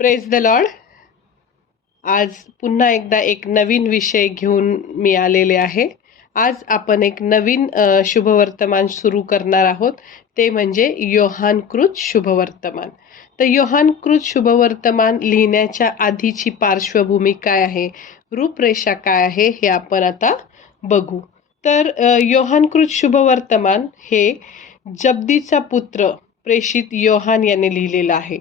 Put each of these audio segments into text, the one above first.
Praise the Lord. आज पुन्हा एकदा एक नवीन विषय घेऊन मी आलेले आहे. आज आपण एक नवीन शुभवर्तमान सुरू करणार आहोत. ते म्हणजे योहानकृत शुभवर्तमान. तर योहानकृत शुभवर्तमान लिहिण्याच्या आधीची पार्श्वभूमी काय आहे, रूपरेषा काय आहे, हे आपण आता बघू. तर योहानकृत शुभवर्तमान हे जब्दीचा पुत्र प्रेषित योहान याने लिहिलेलं आहे.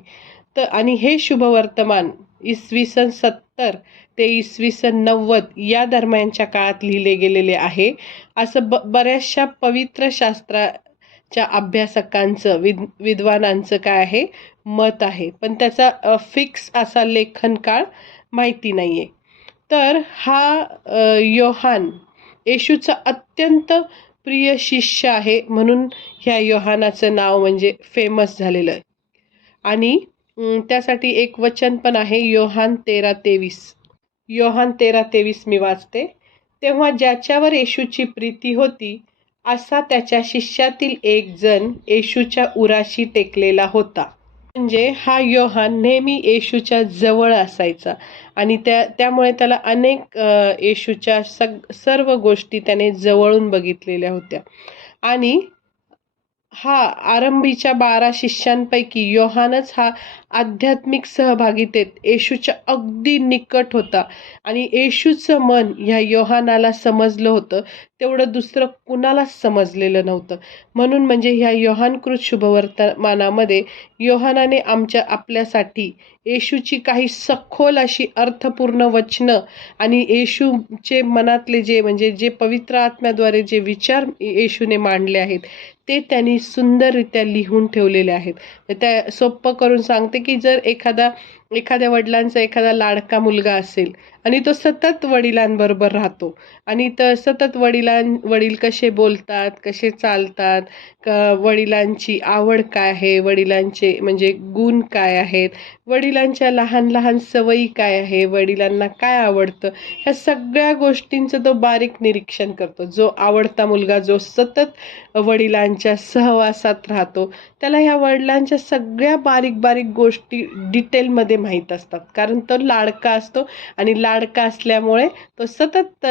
तर आणि हे शुभवर्तमान इसवी सन 70 ते इसवी सन 90 या दरम्यानच्या काळात लिहिले गेलेले आहे, असं बऱ्याचशा पवित्र शास्त्राच्या अभ्यासकांचं विद्वानांचं काय आहे, मत आहे. पण त्याचा फिक्स असा लेखन काळ माहिती नाहीये. तर हा योहान येशूचा अत्यंत प्रिय शिष्य आहे, म्हणून ह्या योहानाचं नाव म्हणजे फेमस झालेलं आहे. आणि त्यासाठी एक वचन पण आहे, योहान 13:23. योहान 13:23 मी वाचते. तेव्हा ज्याच्यावर येशूची प्रीती होती असा त्याच्या शिष्यातील एक जण येशूच्या उराशी टेकलेला होता. म्हणजे हा योहान नेहमी येशूच्या जवळ असायचा आणि त्यामुळे त्याला अनेक येशूच्या सर्व गोष्टी त्याने जवळून बघितलेल्या होत्या. आणि हा आरंभीच्या 12 शिष्यांपैकी योहानच हा आध्यात्मिक सहभागितेत येशूच्या अगदी निकट होता. आणि येशूचं मन ह्या योहानाला समजलं होतं, तेवढं दुसरं कुणालाच समजलेलं नव्हतं. म्हणून म्हणजे ह्या योहानकृत शुभवर्तमानामध्ये योहानाने आपल्यासाठी येशूची काही सखोल अशी अर्थपूर्ण वचनं आणि येशूचे मनातले जे पवित्र आत्म्याद्वारे जे विचार येशूने मांडले आहेत ते त्यांनी सुंदररित्या लिहून ठेवलेले आहेत. त्या सोपं करून सांगते की जर एखाद्या वडिलांचा एखादा लाडका मुलगा असेल आणि तो सतत वडिलांबरोबर राहतो आणि सतत वडील कसे बोलतात, कसे चालतात, वडिलांची आवड काय आहे, वडिलांचे म्हणजे गुण काय आहेत, वडिलांच्या लहान लहान सवयी काय आहे, वडिलांना काय आवडतं, ह्या सगळ्या गोष्टींचं तो बारीक निरीक्षण करतो. जो आवडता मुलगा जो सतत वडिलांच्या सहवासात राहतो त्याला ह्या वडिलांच्या सगळ्या बारीक बारीक गोष्टी डिटेलमध्ये माहीत असतात, कारण तो लाडका असतो आणि लाडका असल्यामुळे तो सतत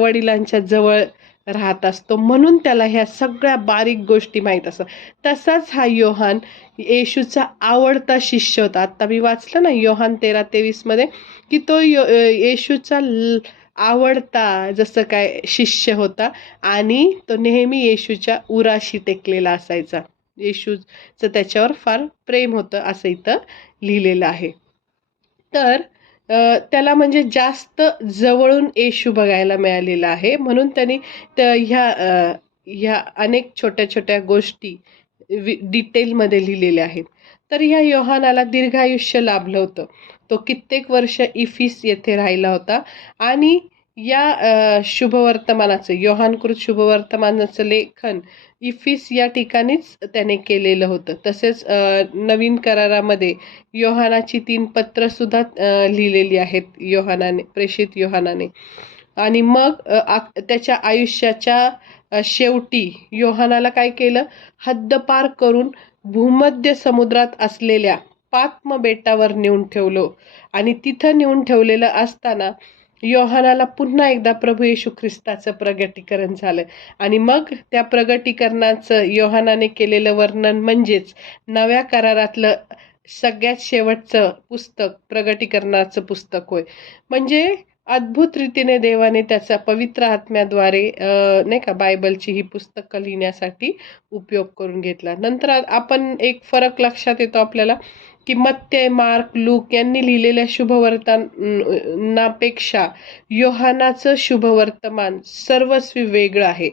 वडिलांच्या जवळ राहत असतो, म्हणून त्याला ह्या सगळ्या बारीक गोष्टी माहीत असतात. तसाच हा योहान येशूचा आवडता शिष्य होता. आता मी वाचलं ना योहान 13:23 मध्ये की तो येशूचा आवडता जसं काय शिष्य होता आणि तो नेहमी येशूच्या उराशी टेकलेला असायचा. येशूचं त्याच्यावर फार प्रेम होतं असं इथं लिहिलेलं आहे. तर त्याला म्हणजे जास्त जवळून येशू बघायला मिळालेला आहे, म्हणून त्यांनी ह्या अनेक छोट्या छोट्या गोष्टी डिटेलमध्ये लिहिलेल्या आहेत. तर ह्या योहानाला दीर्घायुष्य लाभलं होतं. तो कित्येक वर्ष इफिस येथे राहिला होता आणि या शुभवर्तमानाचं योहानकृत शुभवर्तमानाचं लेखन इफिस या ठिकाणीच त्याने केलेलं होतं. तसेच नवीन करारामध्ये योहानाची 3 पत्र सुद्धा लिहिलेली आहेत प्रेषित योहानाने. आणि मग त्याच्या आयुष्याच्या शेवटी योहानाला काय केलं, हद्दपार करून भूमध्य समुद्रात असलेल्या पात्म बेटावर नेऊन ठेवलं आणि तिथं नेऊन ठेवलेलं असताना योहानाला पुन्हा एकदा प्रभू येशू ख्रिस्ताचं प्रगटीकरण झालं. आणि मग त्या प्रगटीकरणाचं योहानाने केलेलं वर्णन म्हणजेच नव्या करारातलं सगळ्यात शेवटचं पुस्तक प्रगटीकरणाचं पुस्तक होय. म्हणजे अद्भुत रीतीने देवाने त्याचा पवित्र आत्म्याद्वारे नाही का बायबलची ही पुस्तकं लिहिण्यासाठी उपयोग करून घेतला. नंतर आपण एक फरक लक्षात येतो आपल्याला की मत्ते, मार्क, लूक यांनी लिहिलेल्या शुभवर्तमानापेक्षा योहानाचं शुभवर्तमान सर्वस्वी वेगळं आहे.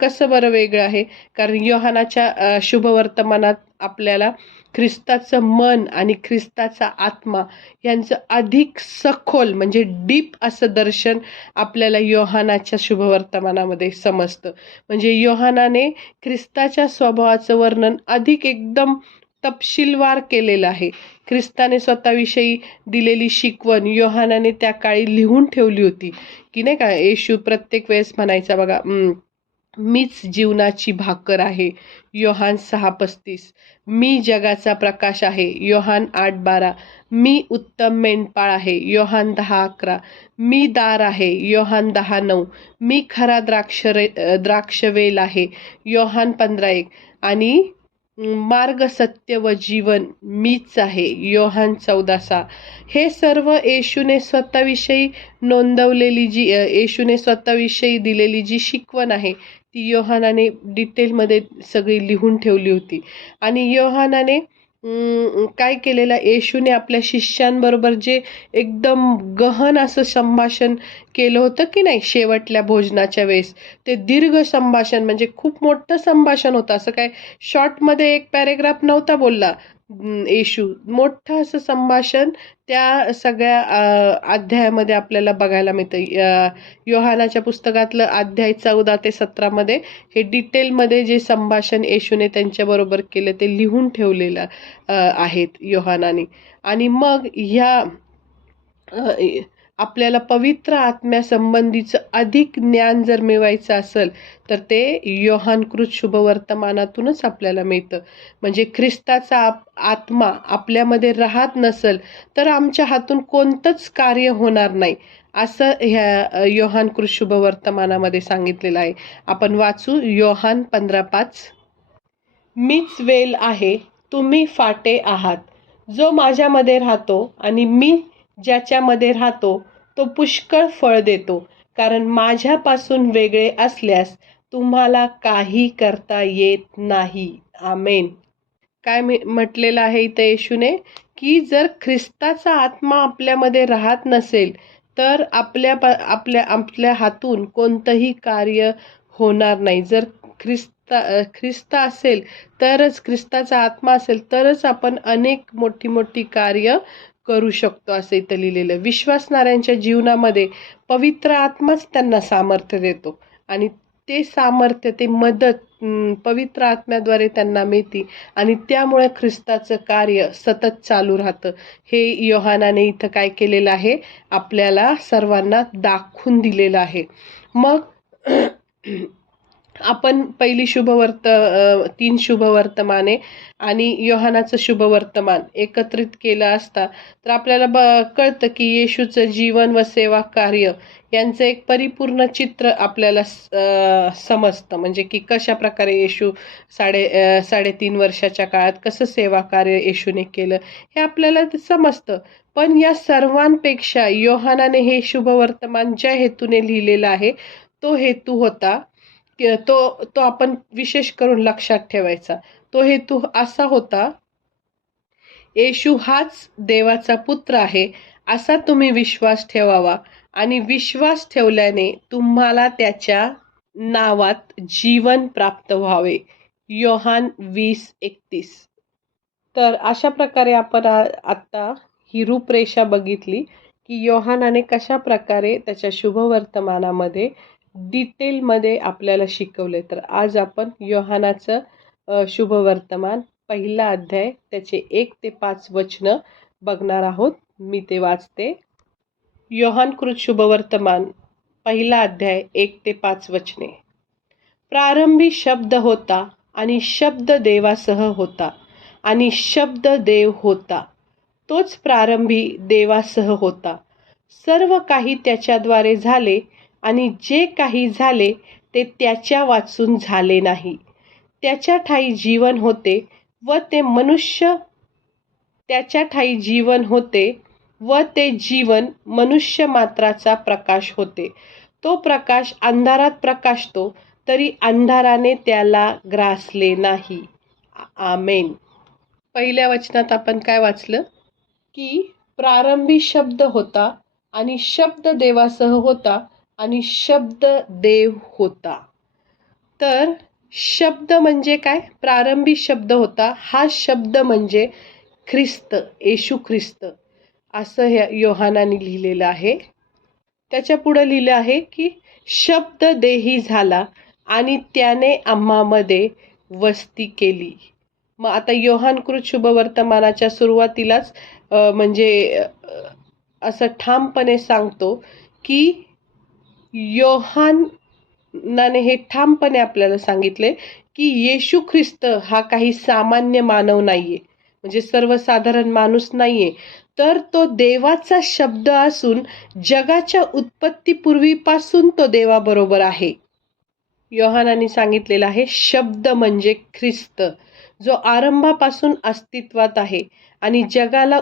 कसं बरं वेगळं आहे? कारण योहानाच्या शुभवर्तमानात आपल्याला ख्रिस्ताचं मन आणि ख्रिस्ताचा आत्मा यांचं अधिक सखोल म्हणजे डीप असं दर्शन आपल्याला योहानाच्या शुभवर्तमानामध्ये समजतं. म्हणजे योहानाने ख्रिस्ताच्या स्वभावाचं वर्णन अधिक एकदम तपशीलवार केलेलं आहे. ख्रिस्ताने स्वतःविषयी दिलेली शिकवण योहानाने त्या काळी लिहून ठेवली होती की नाही का. येशू प्रत्येक वेळेस म्हणायचा बघा, मीच जीवनाची भाकर आहे, योहान 6:35. मी जगाचा प्रकाश आहे, योहान 8:12. मी उत्तम मेंढपाळ आहे, योहान 10:11. मी दार आहे, योहान 10:9. मी खरा द्राक्षवेल आहे, योहान 15:1. आणि मार्ग, सत्य व जीवन मीच आहे, योहान 14:6. हे सर्व येशूने स्वतःविषयी नोंदवलेली येशूने स्वतःविषयी दिलेली जी शिकवण आहे ती योहानाने डिटेलमध्ये सगळी लिहून ठेवली होती. आणि योहानाने काय केलेलं, येशूने आपल्या शिष्यांबरोबर जे एकदम गहन असं संभाषण केलं होतं की नाही शेवटल्या भोजनाच्या वेळेस, ते दीर्घ संभाषण म्हणजे खूप मोठं संभाषण होतं. असं काय शॉर्टमध्ये एक पॅरेग्राफ नव्हता बोलला येशू. मोठं असं संभाषण त्या सगळ्या अध्यायामध्ये आपल्याला बघायला मिळतं. योहानाच्या पुस्तकातलं अध्याय 14 ते 17 हे डिटेलमध्ये जे संभाषण येशूने त्यांच्याबरोबर केलं ते लिहून ठेवलेलं आहेत योहानाने. आणि मग ह्या आपल्याला पवित्र आत्म्यासंबंधीचं अधिक ज्ञान जर मिळवायचं असेल तर ते योहानकृत शुभवर्तमानातूनच आपल्याला मिळतं. म्हणजे ख्रिस्ताचा आत्मा आपल्यामध्ये राहत नसेल तर आमच्या हातून कोणतंच कार्य होणार नाही, असं ह्या योहानकृत शुभवर्तमानामध्ये सांगितलेलं आहे. आपण वाचू योहान 15:5. मीच वेल आहे, तुम्ही फाटे आहात. जो माझ्यामध्ये राहतो आणि मी ज्याच्यामध्ये राहतो तो पुष्कळ फळ देतो, कारण माझ्यापासून वेगळे असल्यास तुम्हाला काही करता येत नाही. आमेन. काय म्हटलेलं आहे इथं येशूने, की जर ख्रिस्ताचा आत्मा आपल्यामध्ये राहत नसेल तर आपल्या हातून कोणतंही कार्य होणार नाही. जर ख्रिस्त असेल तरच, ख्रिस्ताचा आत्मा असेल तरच आपण अनेक मोठी मोठी कार्य करू शकतो, असं इथं लिहिलेलं. विश्वासणाऱ्यांच्या जीवनामध्ये पवित्र आत्माच त्यांना सामर्थ्य देतो आणि ते सामर्थ्य, ते मदत पवित्र आत्म्याद्वारे त्यांना मिळते आणि त्यामुळे ख्रिस्ताचं कार्य सतत चालू राहतं. हे योहानाने इथं काय केलेलं आहे, आपल्याला सर्वांना दाखवून दिलेलं आहे. मग आपण पहिली 3 शुभवर्तमाने आणि योहानाचं शुभवर्तमान एकत्रित केलं असता तर आपल्याला कळतं की येशूचं जीवन व सेवा कार्य यांचं एक परिपूर्ण चित्र आपल्याला समजतं. म्हणजे की कशा प्रकारे येशू 3.5 वर्षाच्या काळात कसं सेवा कार्य येशूने केलं हे आपल्याला समजतं. पण या सर्वांपेक्षा योहानाने हे शुभवर्तमान ज्या हेतूने लिहिलेलं आहे तो हेतू होता, तो आपण विशेष करून लक्षात ठेवायचा. तो हेतू असा होता, येशू हाच देवाचा पुत्र आहे असा तुम्ही विश्वास ठेवावा आणि विश्वास ठेवल्याने तुम्हाला त्याच्या नावात जीवन प्राप्त व्हावे. योहान 20:31. तर अशा प्रकारे आपण आता ही रूपरेषा बघितली की योहानाने कशा प्रकारे त्याच्या शुभवर्तमानामध्ये डिटेलमध्ये आपल्याला शिकवले. तर आज आपण योहानाचं शुभवर्तमान पहिला अध्याय त्याचे 1 ते 5 वचनं बघणार आहोत. मी ते वाचते. योहानकृत शुभवर्तमान पहिला अध्याय 1 ते 5 वचने. प्रारंभी शब्द होता आणि शब्द देवासह होता आणि शब्द देव होता. तोच प्रारंभी देवासह होता. सर्व काही त्याच्याद्वारे झाले आणि जे काही झाले ते त्याच्या वाचून झाले नाही. त्याच्या ठायी जीवन होते व ते जीवन मनुष्य मात्राचा प्रकाश होते. तो प्रकाश अंधारात प्रकाशतो तरी अंधाराने त्याला ग्रासले नाही. आमेन. पहिल्या वचनात आपण काय वाचलं की प्रारंभी शब्द होता आणि शब्द देवासह होता आणि शब्द देव होता. तर शब्द म्हणजे काय? प्रारंभी शब्द होता हा शब्द म्हणजे ख्रिस्त, येशू ख्रिस्त, असं ह्या योहानाने लिहिलेलं आहे. त्याच्या पुढे लिहिलं आहे की शब्द देही झाला आणि त्याने आम्हामध्ये वस्ती केली. मग आता योहानकृत शुभवर्तमानाच्या सुरुवातीलाच म्हणजे असं ठामपणे सांगतो की योहान योहानाने हे ठामपणे आपल्याला सांगितले की येशू ख्रिस्त हा काही सामान्य मानव नाहीये, म्हणजे सर्वसाधारण माणूस नाहीये, तर तो देवाचा शब्द असून जगाच्या उत्पत्तीपूर्वीपासून तो देवाबरोबर आहे. योहानाने सांगितलेलं आहे शब्द म्हणजे ख्रिस्त, जो आरंभापासून अस्तित्वात आहे आणि जगाला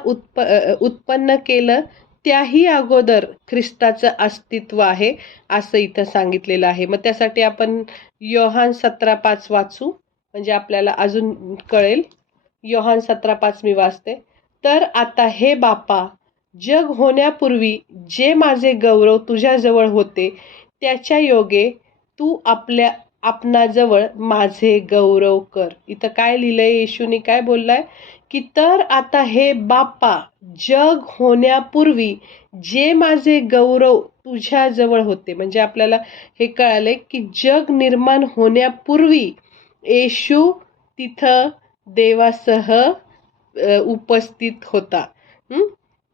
उत्पन्न केलं त्याही अगोदर ख्रिस्ताचं अस्तित्व आहे असं इथं सांगितलेलं आहे. मग त्यासाठी आपण योहान 17:5 वाचू, म्हणजे आपल्याला अजून कळेल. योहान 17:5 मी वाचते. तर आता हे बापा, जग होण्यापूर्वी जे माझे गौरव तुझ्याजवळ होते त्याच्या योगे तू आपल्या आपणाजवळ माझे गौरव कर. इथं काय लिहिलंय, येशूनी काय बोललाय की तर आता हे बाप्पा, जग होण्यापूर्वी जे माझे गौरव तुझ्याजवळ होते, म्हणजे आपल्याला हे कळाले की जग निर्माण होण्यापूर्वी येशू तिथं देवासह उपस्थित होता.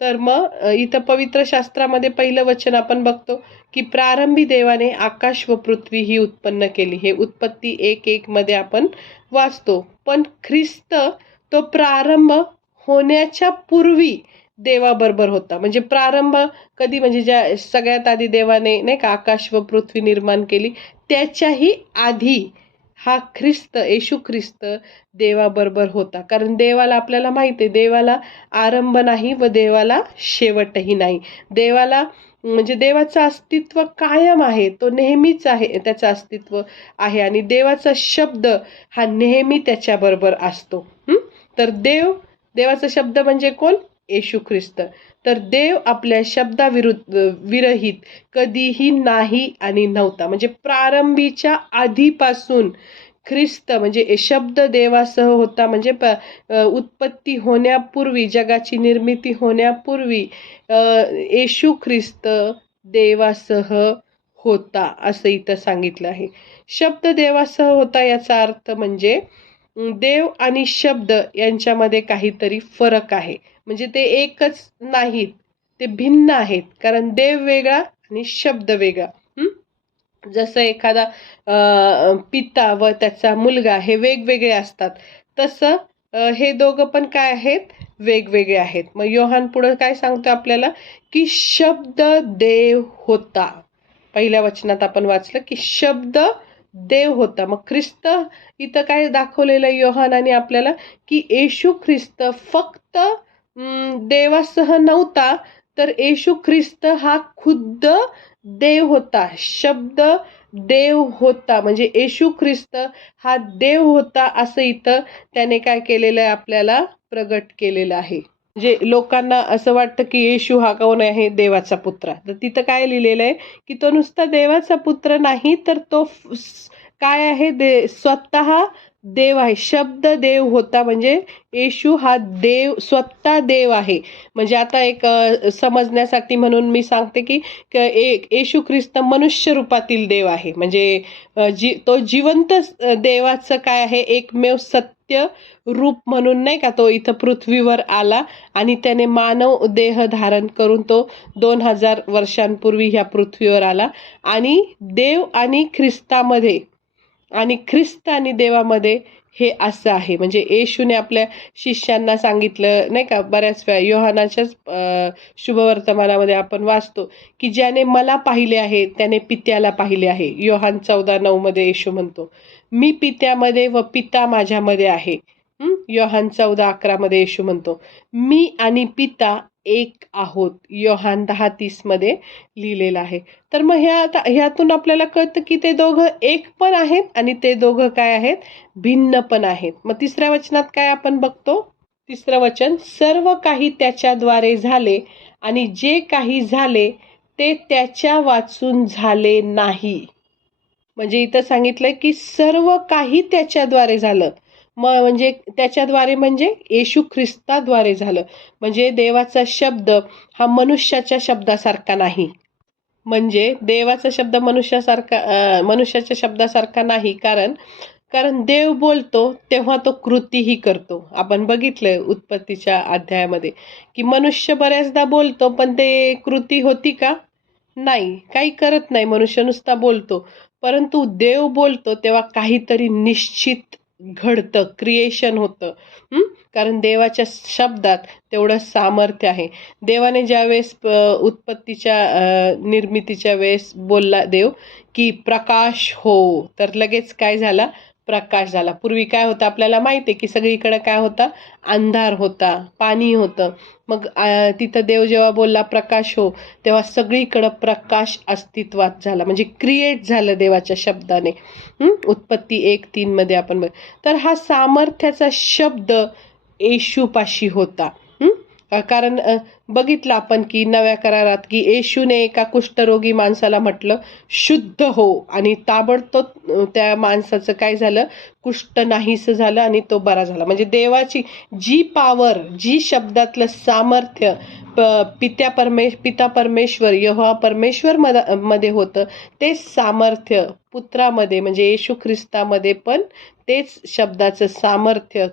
तर मग इथं पवित्र शास्त्रामध्ये पहिलं वचन आपण बघतो की प्रारंभी देवाने आकाश व पृथ्वी ही उत्पन्न केली. हे उत्पत्ती 1:1 मध्ये आपण वाचतो. पण ख्रिस्त तो प्रारंभ होण्याच्या पूर्वी देवाबरोबर होता. म्हणजे प्रारंभ कधी, म्हणजे ज्या सगळ्यात आधी देवाने नाही का आकाश व पृथ्वी निर्माण केली त्याच्याही आधी हा ख्रिस्त, येशू ख्रिस्त देवाबरोबर होता. कारण देवाला आपल्याला माहिती आहे, देवाला आरंभ नाही व देवाला शेवटही नाही. देवाला म्हणजे देवाचं अस्तित्व कायम आहे, तो नेहमीच आहे, त्याचं अस्तित्व आहे आणि देवाचा शब्द हा नेहमी त्याच्याबरोबर असतो. तर देवाचा शब्द म्हणजे कोण? येशू ख्रिस्त. तर देव आपल्या विरहित कधीही नाही आणि नव्हता. म्हणजे प्रारंभीच्या आधीपासून ख्रिस्त म्हणजे शब्द देवासह होता. म्हणजे उत्पत्ती होण्यापूर्वी, जगाची निर्मिती होण्यापूर्वी येशू ख्रिस्त देवासह होता असं इथं सांगितलं आहे. शब्द देवासह होता याचा अर्थ म्हणजे देव आणि शब्द यांच्यामध्ये काहीतरी फरक आहे. म्हणजे ते एकच नाहीत, ते भिन्न आहेत. कारण देव वेगळा आणि शब्द वेगळा. जसं एखादा पिता व त्याचा मुलगा हे वेगवेगळे असतात, तसं हे दोघं पण काय आहेत? वेगवेगळे आहेत. मग योहान पुढे काय सांगतो आपल्याला की शब्द देव होता. पहिल्या वचनात आपण वाचलं की शब्द देव होता. मग ख्रिस्त इथं काय दाखवलेलं योहानाने आपल्याला की येशू ख्रिस्त फक्त देवासह नव्हता, तर येशू ख्रिस्त हा खुद्द देव होता. शब्द देव होता, म्हणजे येशू ख्रिस्त हा देव होता असं इथं त्याने काय केलेलं आहे? आपल्याला प्रगट केलेलं आहे. म्हणजे लोकांना असं वाटतं की येशू हा कोण आहे? देवाचा पुत्र. तर तिथं काय लिहिलेलं आहे की तो नुसता देवाचा पुत्र नाही, तर तो काय आहे? स्वतः देव आहे. शब्द देव होता, म्हणजे येशू हा देव, स्वतः देव आहे. म्हणजे आता एक समजण्यासाठी म्हणून मी सांगते की येशू ख्रिस्त मनुष्य रूपातील देव आहे. म्हणजे तो जिवंत देवाचं काय आहे? एकमेव सत्य रूप म्हणून नाही का तो इथं पृथ्वीवर आला आणि त्याने मानव देह धारण करून तो 2000 वर्षांपूर्वी ह्या पृथ्वीवर आला. आणि देव आणि ख्रिस्तामध्ये आणि ख्रिस्त आणि देवामध्ये हे असं आहे. म्हणजे येशूने आपल्या शिष्यांना सांगितलं नाही का, बऱ्याच वेळा योहानाच्याच शुभवर्तमानामध्ये आपण वाचतो की ज्याने मला पाहिले आहे त्याने पित्याला पाहिले आहे. योहान 14:9 मध्ये येशू म्हणतो मी पित्यामध्ये व पिता माझ्यामध्ये आहे. योहान 14:11 मध्ये येशू म्हणतो मी आणि पिता एक आहोत. योहान 10:30 मध्ये लिहिलेलं आहे. तर मग ह्यातून आपल्याला कळतं की ते दोघं एक पण आहेत आणि ते दोघं काय आहेत? भिन्न पण आहेत. मग तिसऱ्या वचनात काय आपण बघतो? तिसरं वचन, सर्व काही त्याच्याद्वारे झाले आणि जे काही झाले ते त्याच्या वाचून झाले नाही. म्हणजे इथं सांगितलंय की सर्व काही त्याच्याद्वारे झालं. म्हणजे त्याच्याद्वारे म्हणजे येशू ख्रिस्ताद्वारे झालं. म्हणजे देवाचा शब्द हा मनुष्याच्या शब्दासारखा नाही. म्हणजे देवाचा शब्द मनुष्याच्या शब्दासारखा नाही. कारण देव बोलतो तेव्हा तो कृतीही करतो. आपण बघितलंय उत्पत्तीच्या अध्यायामध्ये की मनुष्य बऱ्याचदा बोलतो, पण ते कृती होती का? नाही, काही करत नाही. मनुष्य नुसता बोलतो. परंतु देव बोलतो तेव्हा काहीतरी निश्चित घडतं, क्रिएशन होतं. कारण देवाच्या शब्दात तेवढं सामर्थ्य आहे. देवाने ज्यावेळेस उत्पत्तीच्या निर्मितीच्या वेळेस बोलला देव की प्रकाश हो, तर लगेच काय झाला? प्रकाश झाला. पूर्वी काय होतं आपल्याला माहिती आहे की सगळीकडे काय होता? अंधार होता, पाणी होतं. मग तिथं देव जेव्हा बोलला प्रकाश हो, तेव्हा सगळीकडं प्रकाश अस्तित्वात झाला, म्हणजे क्रिएट झालं देवाच्या शब्दाने. उत्पत्ती 1:3 मध्ये आपण तर हा सामर्थ्याचा शब्द येशूपाशी होता. कारण बघितलं आपण की नव्या करारात की येशूने एका कुष्ठरोगी माणसाला म्हटलं शुद्ध हो, आणि ताबडतोब त्या माणसाचं काय झालं? कुष्ठ नाहीसं झालं आणि तो बरा झाला. म्हणजे देवाची जी पॉवर, जी शब्दातलं सामर्थ्य पिता परमेश्वर यहोवा परमेश्वर मध्ये होतं, तेच सामर्थ्य पुत्रामध्ये म्हणजे येशू ख्रिस्तामध्ये पण तेच शब्दाचं सामर्थ्य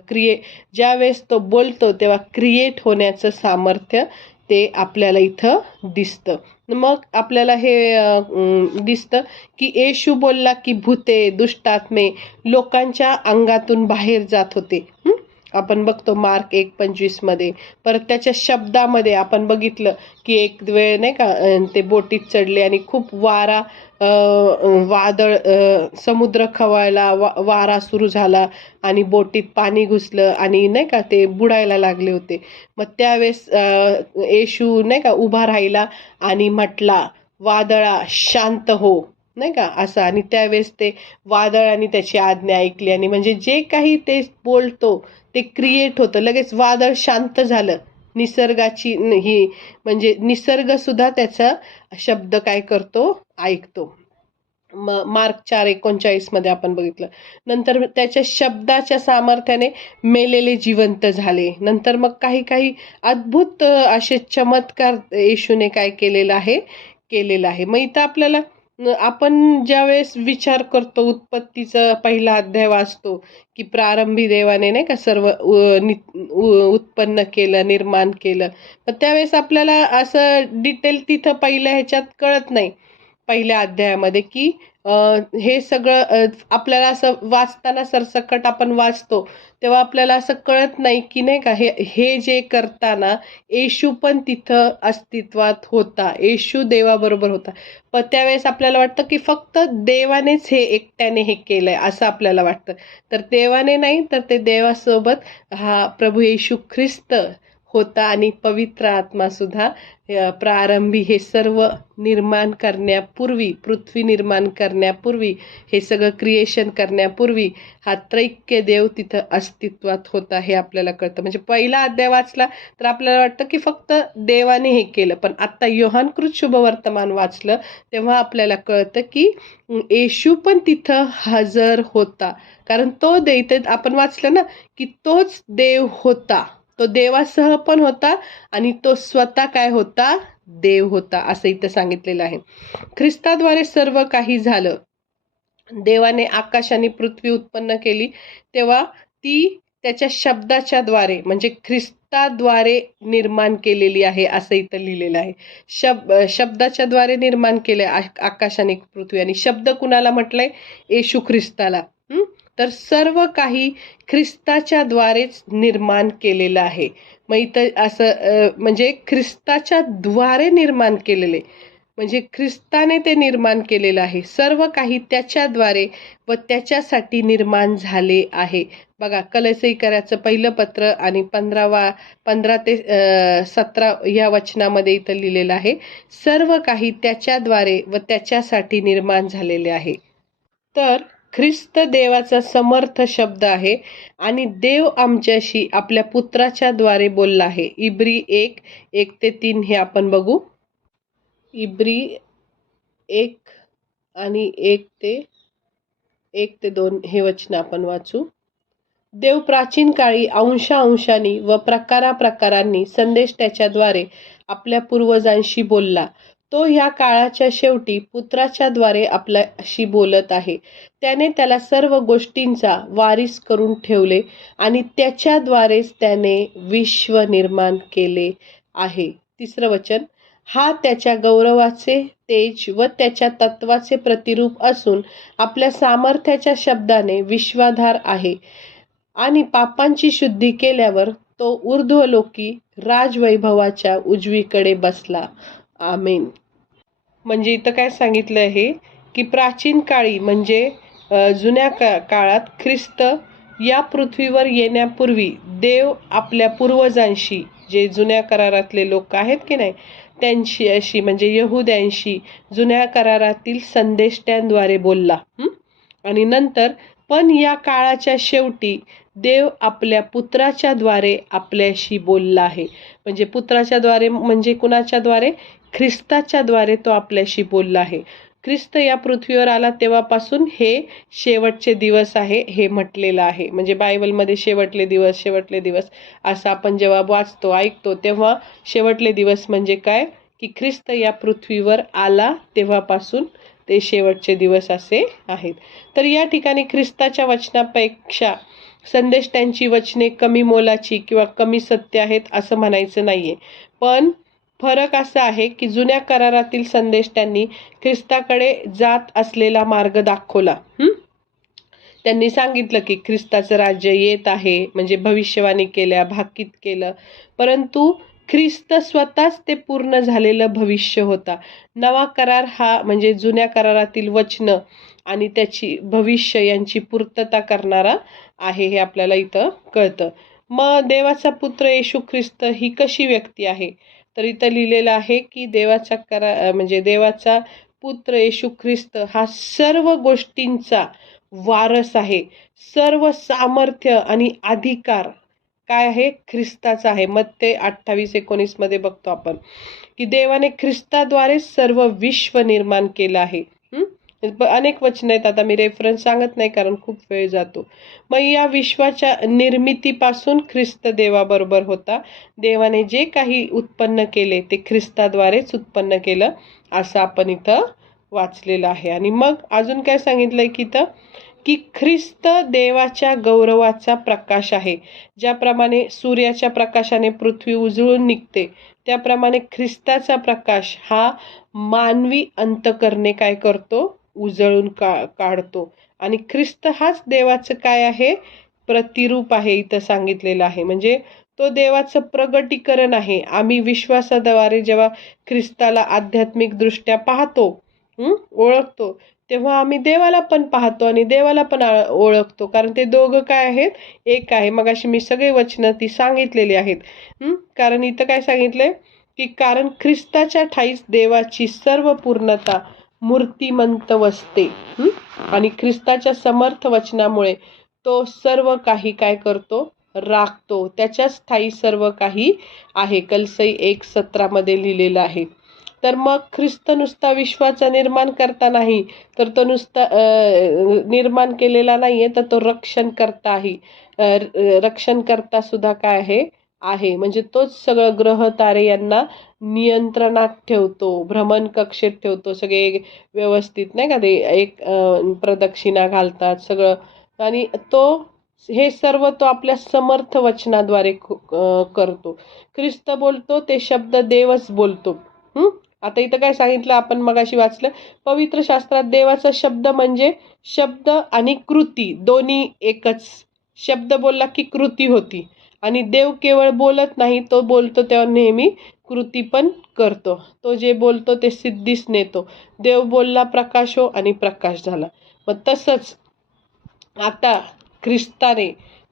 ज्यावेळेस तो बोलतो तेव्हा क्रिएट होण्याचं सामर्थ्य ते आपल्याला इथं दिसतं. मग आपल्याला हे दिसतं की येशू बोलला की भूते, दुष्टात्मे लोकांच्या अंगातून बाहेर जात होते. आपण बघतो मार्क 1:25 मध्ये. परत त्याच्या शब्दामध्ये आपण बघितलं की एक वेळ नाही का ते बोटीत चढले आणि खूप वारा वादळ, समुद्र खवळला, वारा सुरू झाला आणि बोटीत पाणी घुसलं आणि नाही का ते बुडायला लागले होते. मग त्यावेळेस येशू नाही का उभा राहिला आणि म्हटला वादळा शांत हो, नाही का असं. आणि त्यावेळेस ते वादळाने त्याची आज्ञा ऐकली आणि म्हणजे जे काही ते बोलतो ते क्रिएट होतं. लगेच वादळ शांत झालं. निसर्गाची ही म्हणजे निसर्ग सुद्धा त्याचा शब्द काय करतो? ऐकतो. मार्क 4:39 मध्ये आपण बघितलं. नंतर त्याच्या शब्दाच्या सामर्थ्याने मेलेले जिवंत झाले. नंतर मग काही काही अद्भुत असे चमत्कार येशूने काय केलेलं आहे. मग इथं आपल्याला आपण ज्यावेळेस विचार करतो, उत्पत्तीचा पहिला अध्याय वाचतो की प्रारंभी देवाने नाही का सर्व उत्पन्न केलं, निर्माण केलं. पण त्यावेळेस आपल्याला असं डिटेल तिथं पहिल्या ह्याच्यात कळत नाही, पहिल्या अध्यायामध्ये की हे सगळं आपल्याला असं वाचताना सरसकट आपण वाचतो तेव्हा आपल्याला असं कळत नाही की नाही का हे जे करताना येशू पण तिथं अस्तित्वात होता. येशू देवाबरोबर होता. पण त्यावेळेस आपल्याला वाटतं की फक्त देवानेच हे एकट्याने हे केलंय असं आपल्याला वाटतं. तर देवाने नाही, तर ते देवासोबत हा प्रभू येशू ख्रिस्त होता आणि पवित्र आत्मा सुद्धा प्रारंभी हे सर्व निर्माण करण्यापूर्वी, पृथ्वी निर्माण करण्यापूर्वी, हे सगळं क्रिएशन करण्यापूर्वी हा त्रैक्य देव तिथं अस्तित्वात होता हे आपल्याला कळतं. म्हणजे पहिला अध्याय वाचला तर आपल्याला वाटतं की फक्त देवाने हे केलं. पण आता योहानकृत शुभवर्तमान वाचलं तेव्हा आपल्याला कळतं की येशू पण तिथं हजर होता. कारण तो इथे आपण वाचलं ना की तोच देव होता. तो देवासह पण होता आणि तो स्वतः काय होता? देव होता, असं इथं सांगितलेलं आहे. ख्रिस्ताद्वारे सर्व काही झालं. देवाने आकाश आणि पृथ्वी उत्पन्न केली तेव्हा ती त्याच्या शब्दाच्या द्वारे म्हणजे ख्रिस्ताद्वारे निर्माण केलेली आहे, असं इथं लिहिलेलं आहे. शब्दाच्या द्वारे निर्माण केले आकाश आणि पृथ्वी. आणि शब्द कुणाला म्हटलंय? येशू ख्रिस्ताला. तर सर्व काही ख्रिस्ताच्या द्वारेच निर्माण केलेलं आहे. मग इथं असं म्हणजे ख्रिस्ताच्या द्वारे निर्माण केलेले म्हणजे ख्रिस्ताने ते निर्माण केलेलं आहे. सर्व काही त्याच्याद्वारे व त्याच्यासाठी निर्माण झाले आहे. बघा कलसीकराचं पहिलं पत्र आणि 15 ते 17 या वचनामध्ये इथं लिहिलेलं आहे, सर्व काही त्याच्याद्वारे व त्याच्यासाठी निर्माण झालेले आहे. तर ख्रिस्त देवाचा समर्थ शब्द आहे आणि देव आमच्याशी आपल्या पुत्राच्या द्वारे बोलला आहे. इब्री 1:1-3 हे आपण बघू. इब्री 1 आणि 1-2 हे वचन आपण वाचू. देव प्राचीन काळी अंशांनी व प्रकारांनी संदेश त्याच्याद्वारे आपल्या पूर्वजांशी बोलला. तो ह्या काळाच्या शेवटी पुत्राच्या द्वारे आपल्याशी बोलत आहे. त्याने त्याला सर्व गोष्टींचा वारीस करून ठेवले आणि त्याच्याद्वारेच त्याने विश्व निर्माण केले आहे. तिसरं वचन, हा त्याच्या गौरवाचे, तेज व त्याच्या तत्वाचे प्रतिरूप असून आपल्या सामर्थ्याच्या शब्दाने विश्वाधार आहे आणि पापांची शुद्धी केल्यावर तो ऊर्ध्वलोकी राजवैभवाच्या उजवीकडे बसला. आमेन. म्हणजे इथं काय सांगितलं आहे की प्राचीन काळी म्हणजे जुन्या काळात ख्रिस्त या पृथ्वीवर येण्यापूर्वी देव आपल्या पूर्वजांशी, जे जुन्या करारातले लोक आहेत की नाही, त्यांशी अशी म्हणजे यहुद्यांशी जुन्या करारातील संदेष्ट्यांद्वारे बोलला. आणि नंतर पण या काळाच्या शेवटी देव आपल्या पुत्राच्या द्वारे आपल्याशी बोलला आहे. म्हणजे पुत्राच्या द्वारे म्हणजे कुणाच्या द्वारे? ख्रिस्ताच्या द्वारे तो आपल्याशी बोलला आहे. ख्रिस्त या पृथ्वीवर आला तेव्हापासून हे शेवटचे दिवस आहे हे म्हटलेलं आहे. म्हणजे बायबलमध्ये शेवटले दिवस असं आपण जेव्हा वाचतो, ऐकतो, तेव्हा शेवटले दिवस म्हणजे काय की ख्रिस्त या पृथ्वीवर आला तेव्हापासून ते शेवटचे दिवस असे आहेत. तर या ठिकाणी ख्रिस्ताच्या वचनापेक्षा संदेष्ट्यांची वचने कमी मोलाची किंवा कमी सत्य आहेत असं म्हणायचं नाहीये. पण फरक असा आहे की जुन्या करारातील संदेष्ट्यांनी ख्रिस्ताकडे जात असलेला मार्ग दाखवला. त्यांनी सांगितलं की ख्रिस्ताचं राज्य येत आहे, म्हणजे भविष्यवाणी केल्या, भाकीत केलं. परंतु ख्रिस्त स्वतःच ते पूर्ण झालेलं भविष्य होता. नवा करार हा म्हणजे जुन्या करारातील वचन आणि त्याची भविष्य यांची पूर्तता करणारा आहे हे आपल्याला इथं कळतं. मग देवाचा पुत्र येशू ख्रिस्त ही कशी व्यक्ती आहे? तर इथं लिहिलेलं आहे की म्हणजे देवाचा पुत्र येशू ख्रिस्त हा सर्व गोष्टींचा वारस आहे. सर्व सामर्थ्य आणि अधिकार काय आहे? ख्रिस्ताचा आहे. मत्ते 28:19 मध्ये बघतो आपण की देवाने ख्रिस्ताद्वारे सर्व विश्व निर्माण केलं आहे. अनेक वचन आहेत, आता मी रेफरन्स सांगत नाही कारण खूप वेळ जातो. मग या विश्वाच्या निर्मितीपासून ख्रिस्त देवाबरोबर होता. देवाने जे काही उत्पन्न केले ते ख्रिस्ताद्वारेच उत्पन्न केलं असं आपण इथं वाचलेलं आहे. आणि मग अजून काय सांगितलंय की इथं की ख्रिस्त देवाच्या गौरवाचा प्रकाश आहे. ज्याप्रमाणे सूर्याच्या प्रकाशाने पृथ्वी उजळून निघते, त्याप्रमाणे ख्रिस्ताचा प्रकाश हा मानवी अंतकरणे काय करतो? उजळून काढतो. आणि ख्रिस्त हाच देवाचं काय आहे? प्रतिरूप आहे इथं सांगितलेलं आहे. म्हणजे तो देवाचं प्रगटीकरण आहे. आम्ही विश्वासाद्वारे जेव्हा ख्रिस्ताला आध्यात्मिक दृष्ट्या पाहतो, ओळखतो, तेव्हा आम्ही देवाला पण पाहतो आणि देवाला पण ओळखतो. कारण ते दोघं काय आहेत? एक आहे. मग अशी मी सगळे वचनं ती सांगितलेली आहेत. कारण इथं काय सांगितलंय की कारण ख्रिस्ताच्या ठाईस देवाची सर्व पूर्णता मूर्तिमंत वसते. आणि ख्रिस्ताच्या समर्थ वचनामुळे तो सर्व काही काय करतो? राखतो. त्याच्याच ठाई सर्व काही आहे. कलसई 1:17 मध्ये लिहिलेलं आहे. तर मग ख्रिस्त नुसता विश्वाचा निर्माण करता नाही, तर तो नुसता निर्माण केलेला नाहीये, तर तो रक्षण करता आहे. रक्षण करता सुद्धा काय आहे. म्हणजे तोच सगळं ग्रह तारे यांना नियंत्रणात ठेवतो, भ्रमण कक्षेत ठेवतो. सगळे व्यवस्थित नाही का ते एक प्रदक्षिणा घालतात सगळं. आणि तो हे सर्व तो आपल्या समर्थ वचनाद्वारे करतो. ख्रिस्त बोलतो ते शब्द देवच बोलतो. आता इथं काय सांगितलं आपण मगाशी वाचलं, पवित्र शास्त्रात देवाचा शब्द म्हणजे शब्द आणि कृती दोन्ही एकच. शब्द बोलला की कृती होती. आणि देव केवळ बोलत नाही, तो बोलतो तेव्हा नेहमी कृती पण करतो. तो जे बोलतो ते सिद्धीस नेतो. देव बोलला प्रकाश हो आणि प्रकाश झाला. मग तसंच आता ख्रिस्ताने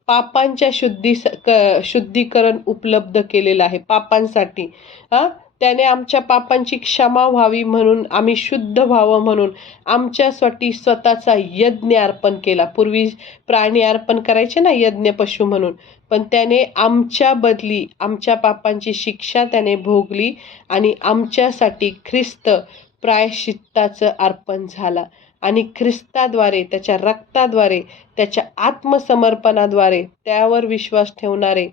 पापांच्या शुद्धीकरण उपलब्ध केलेलं आहे पापांसाठी. त्याने आमच्या पापांची क्षमा व्हावी म्हणून, आम्ही शुद्ध व्हावं म्हणून आमच्यासाठी स्वतःचा यज्ञ अर्पण केला. पूर्वी प्राणी अर्पण करायचे ना यज्ञ पशु म्हणून, पण त्याने आमच्या बदली आमच्या पापांची शिक्षा त्याने भोगली आणि आमच्यासाठी ख्रिस्त प्रायश्चित्ताचं अर्पण झाला. आणि ख्रिस्ताद्वारे, त्याच्या रक्ताद्वारे, त्याच्या आत्मसमर्पणाद्वारे त्यावर विश्वास ठेवणारे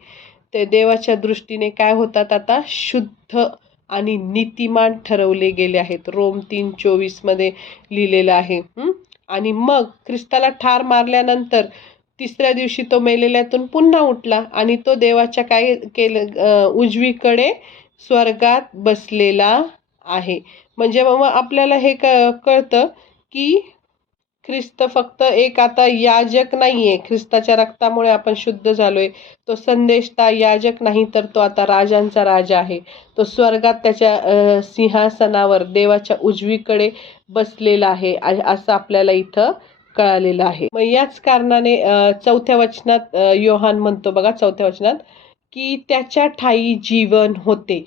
ते देवाच्या दृष्टीने काय होतात? आता शुद्ध आणि नीतिमान ठरवले गेले आहेत. रोम 3:24 मध्ये लिहिलेलं आहे. आणि मग ख्रिस्ताला ठार मारल्यानंतर तिसऱ्या दिवशी तो मेलेल्यातून पुन्हा उठला आणि तो देवाच्या काय केलं? उजवीकडे स्वर्गात बसलेला आहे. म्हणजे मग आपल्याला हे कळतं की ख्रिस्त फक्त एक आता याजक नाहीये. ख्रिस्ताच्या रक्तामुळे आपण शुद्ध झालोय. तो संदेशता याजक नाही, तर तो आता राजांचा राजा आहे. तो स्वर्गात त्याच्या सिंहासनावर देवाच्या उजवीकडे बसलेला आहे असं आपल्याला इथं कळालेलं आहे. मग याच कारणाने चौथ्या वचनात योहान म्हणतो बघा, चौथ्या वचनात की त्याच्या ठायी जीवन होते.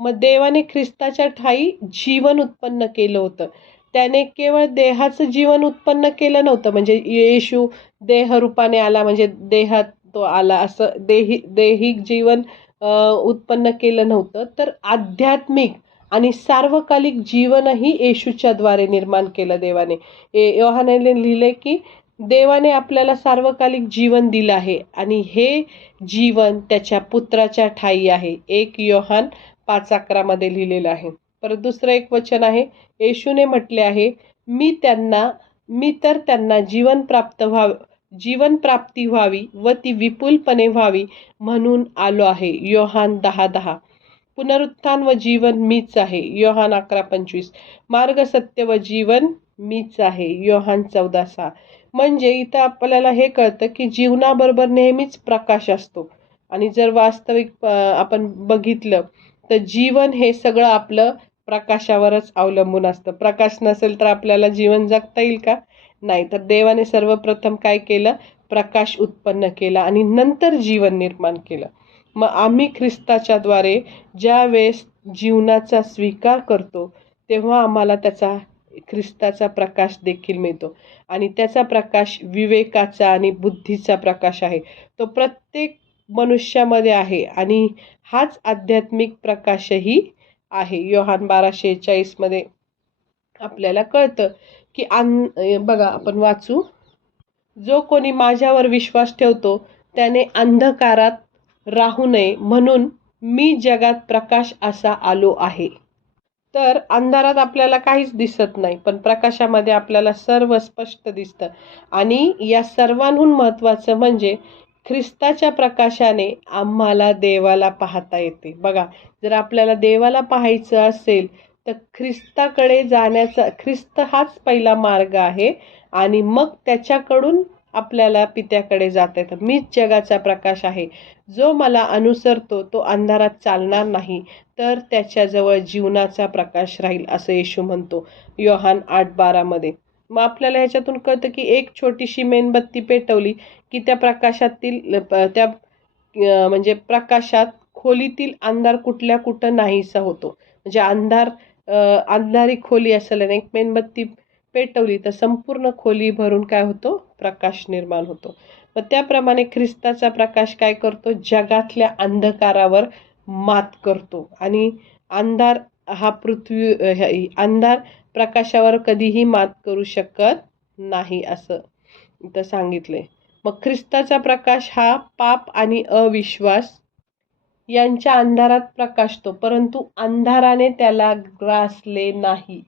मग देवाने ख्रिस्ताच्या ठायी जीवन उत्पन्न केलं होतं. त्याने केवळ देहाचं जीवन उत्पन्न केलं नव्हतं, म्हणजे येशू देहरूपाने आला म्हणजे देहात तो आला असं दैहिक जीवन उत्पन्न केलं नव्हतं, तर आध्यात्मिक आणि सार्वकालिक जीवनही येशूच्या द्वारे निर्माण केलं देवाने. योहानाने लिहिले की देवाने आपल्याला सार्वकालिक जीवन दिलं आहे आणि हे जीवन त्याच्या पुत्राच्या ठायी आहे. 1 योहान 5:11 मध्ये लिहिलेलं आहे. परत दुसरं एक वचन आहे, येशूने म्हटले आहे, मी तर त्यांना जीवन प्राप्ती व्हावी व ती विपुलपणे व्हावी म्हणून आलो आहे. योहान 10:10. पुनरुत्थान व जीवन मीच आहे. योहान 11:25. मार्ग, सत्य व जीवन मीच आहे. योहान 14:6. म्हणजे इथं आपल्याला हे कळतं की जीवनाबरोबर नेहमीच प्रकाश असतो. आणि जर वास्तविक आपण बघितलं तर जीवन हे सगळं आपलं प्रकाशावरच अवलंबून असतं. प्रकाश नसेल तर आपल्याला जीवन जगता येईल का? नाही. तर देवाने सर्वप्रथम काय केलं? प्रकाश उत्पन्न केला आणि नंतर जीवन निर्माण केलं. मग आम्ही ख्रिस्ताच्या द्वारे ज्या वेळेस जीवनाचा स्वीकार करतो तेव्हा आम्हाला ख्रिस्ताचा प्रकाश देखील मिळतो. आणि त्याचा प्रकाश विवेकाचा आणि बुद्धीचा प्रकाश आहे. तो प्रत्येक मनुष्यामध्ये आहे आणि हाच आध्यात्मिक प्रकाशही आहे. योहान 12:46 मध्ये आपल्याला कळतं की बघा, आपण वाचू, जो कोणी माझ्यावर विश्वास ठेवतो त्याने अंधकारात राहू नये म्हणून मी जगात प्रकाश असा आलो आहे. तर अंधारात आपल्याला काहीच दिसत नाही, पण प्रकाशामध्ये आपल्याला सर्व स्पष्ट दिसतं. आणि या सर्वांहून महत्त्वाचं म्हणजे ख्रिस्ताच्या प्रकाशाने आम्हाला देवाला पाहता येते. बघा, जर आपल्याला देवाला पाहायचं असेल तर ख्रिस्ताकडे जाण्याचा, ख्रिस्त हाच पहिला मार्ग आहे आणि मग त्याच्याकडून आपल्याला पित्याकडे जाता येतं. मीच जगाचा प्रकाश आहे. जो मला अनुसरतो तो अंधारात चालणार नाही, तर त्याच्याजवळ जीवनाचा प्रकाश राहील असं येशू म्हणतो योहान 8:12 मध्ये. मग आपल्याला ह्याच्यातून कळतं की एक छोटीशी मेणबत्ती पेटवली की त्या प्रकाशातील म्हणजे प्रकाशात खोलीतील अंधार कुठं नाहीसा होतो. म्हणजे अंधारी खोली असेल आणि एक मेणबत्ती पेटवली तर संपूर्ण खोली भरून काय होतो? प्रकाश निर्माण होतो. मग त्याप्रमाणे ख्रिस्ताचा प्रकाश काय करतो? जगातल्या अंधकारावर मात करतो. आणि अंधार अंधार प्रकाशावर कधीही मात करू शकत नाही असं इथं सांगितलंय. मग ख्रिस्ताचा प्रकाश हा पाप आणि अविश्वास यांच्या अंधारात प्रकाशतो, परंतु अंधाराने त्याला ग्रासले नाही.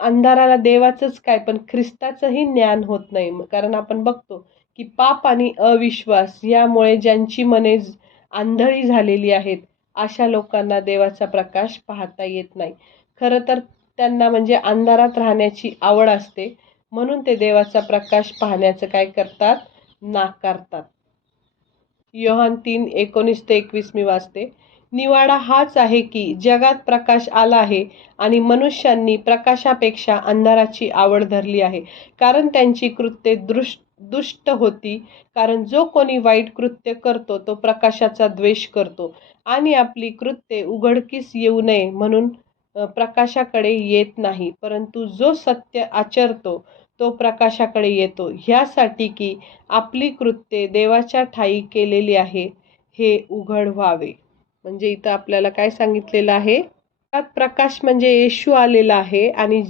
अंधाराला देवाचंच काय, पण ख्रिस्ताचंही ज्ञान होत नाही. कारण आपण बघतो की पाप आणि अविश्वास यामुळे ज्यांची मने आंधळी झालेली आहेत अशा लोकांना देवाचा प्रकाश पाहता येत नाही. खरं तर त्यांना म्हणजे अंधारात राहण्याची आवड असते, म्हणून ते देवाचा प्रकाश पाहण्याचं काय करतात? नाकारतात. योहान 3:19-21 मी वाचते. निवाडा हाच आहे की जगात प्रकाश आला आहे आणि मनुष्यांनी प्रकाशापेक्षा अंधाराची आवड धरली आहे, कारण त्यांची कृत्ये दुष्ट होती. कारण जो कोणी वाईट कृत्य करतो तो प्रकाशाचा द्वेष करतो आणि आपली कृत्ये उघडकीस येऊ नये म्हणून प्रकाशाकडे येत नाही. परंतु जो सत्य आचरतो तो प्रकाशाकडे येतो, ह्यासाठी की आपली कृत्ये देवाच्या ठायी केलेली आहे हे उघड व्हावे. म्हणजे इथं आपल्याला काय सांगितलेलं आहे? त्यात प्रकाश म्हणजे येशू आलेला आहे आणि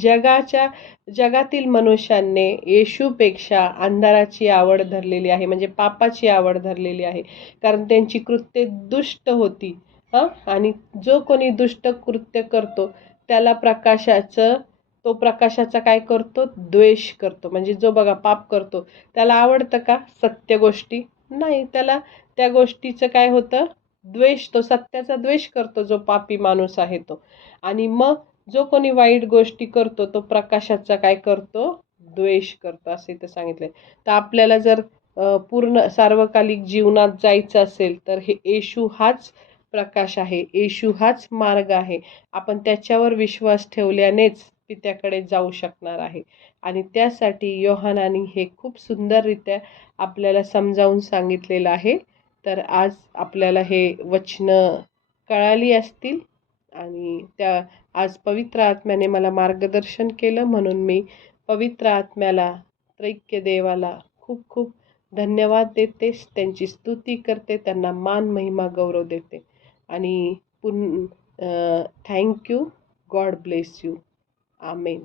जगातील मनुष्यांनी येशूपेक्षा अंधाराची आवड धरलेली आहे, म्हणजे पापाची आवड धरलेली आहे, कारण त्यांची कृत्ये दुष्ट होती. आणि जो कोणी दुष्ट कृत्य करतो त्याला तो प्रकाशाचा काय करतो? द्वेष करतो. म्हणजे जो बघा पाप करतो त्याला आवडतं का सत्य गोष्टी? नाही. त्याला त्या गोष्टीचं काय होतं? द्वेष, तो सत्याचा द्वेष करतो जो पापी माणूस आहे तो. आणि मग जो कोणी वाईट गोष्टी करतो तो प्रकाशाचा काय करतो, द्वेष करतो, असे इथं सांगितलंय. तर आपल्याला जर पूर्ण सार्वकालिक जीवनात जायचं असेल तर हे येशू हाच प्रकाश आहे, येशू हाच मार्ग आहे. आपण त्याच्यावर विश्वास ठेवल्यानेच पित्याकडे जाऊ शकणार आहे. आणि त्यासाठी योहानानी हे खूप सुंदररित्या आपल्याला समजावून सांगितलेलं आहे. तर आज आपल्याला हे वचनं कळाली असतील आणि त्या आज पवित्र आत्म्याने मला मार्गदर्शन केलं, म्हणून मी पवित्र आत्म्याला, त्रैक्य देवाला खूप खूप धन्यवाद देते, त्यांची स्तुती करते, त्यांना मान महिमा गौरव देते. आणि thank you. God bless you. Amen.